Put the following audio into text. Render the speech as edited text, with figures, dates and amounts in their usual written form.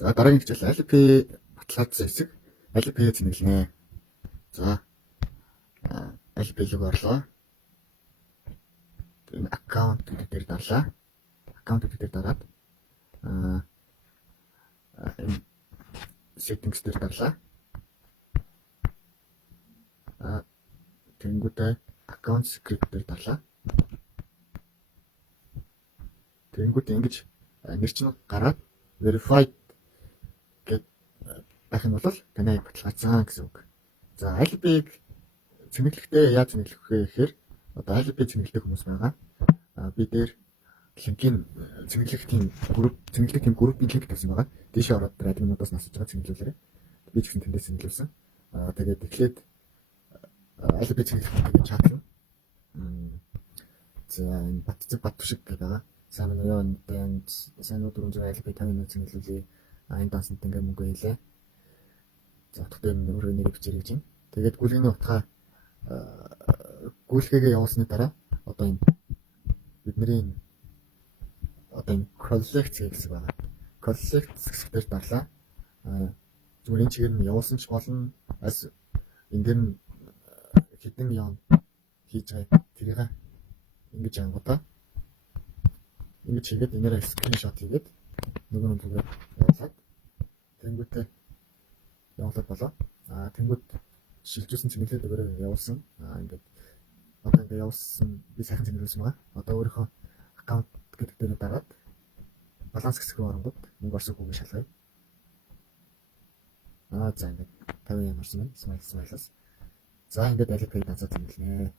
За дараагийн хичээл Alipay баталгаажсан хэсэг Alipay зэнгэлнэ. За Alipay руу орлоо. Тэгээд аккаунт дээр дарлаа. Аккаунт дээр дараад settings дээр дарлаа. Тэнгүүтээ аккаунт secret дээр дарлаа. Тэнгүүтээ ингэж нэр чинь гараад verified гэд байх нь бол таны баталгаажсан гэсэн үг. За Alipay-г цэнэглэхдээ яаж цэнэглэх вэ гэхээр одоо Alipay цэнэглэдэг хүмүүс байгаа. Би дээр линкийн цэнэглэх тийм группийн линк тавьсан байгаа. Тийшээ ороод админуудаас насаж байгаа цэнэглүүлээрэй. Би ч гэсэн тэндээс цэнэглүүлсэн. Тэгээд эхлээд Alipay цэнэглэх гэж чатлаа. За энэ бат шиг гэдэг байгаа. Сайн уу энэ сайн уу 400 Alipay 50 цэнэглүүлээ. Энэ дансанд ингээ мөнгө хэлээ. За утгатай өөрөө нэр бичээрэй гэж юм. Тэгээд гүйлгээний утгаа гүйлгээгээ явуулсны дараа одоо энэ бидний одоо энэ collect гэсэн байгаа. Collect хэсгээр дарлаа. Зүгээр энэ чигээр нь явуулсан ч болно. Энэ дэр нь хэдэн яон хийж байгаа тэрийг ингэж ангуудаа ингэж хийгээд энээрээ скриншот хийгээд нөгөө нь зүгээр явуулаад тэнгүүтээ явуулаад болоо. Тэнгүүт шилжүүлсэн цэнэглээд өгөөрэй явуулсан. Ингээд одоо ингээд явуулсан би сайхан цэнэглүүлсэн байгаа. Одоо өөрийнхөө аккаунт гэдэг дээр дараад баланс хэсэг рүү оронгууд мөнгө орсон хүүгээ шалгая. За ингээд 50 ям орсон байна. Смайлаас. За ингээд Alipay дансаа цэнэглэнэ.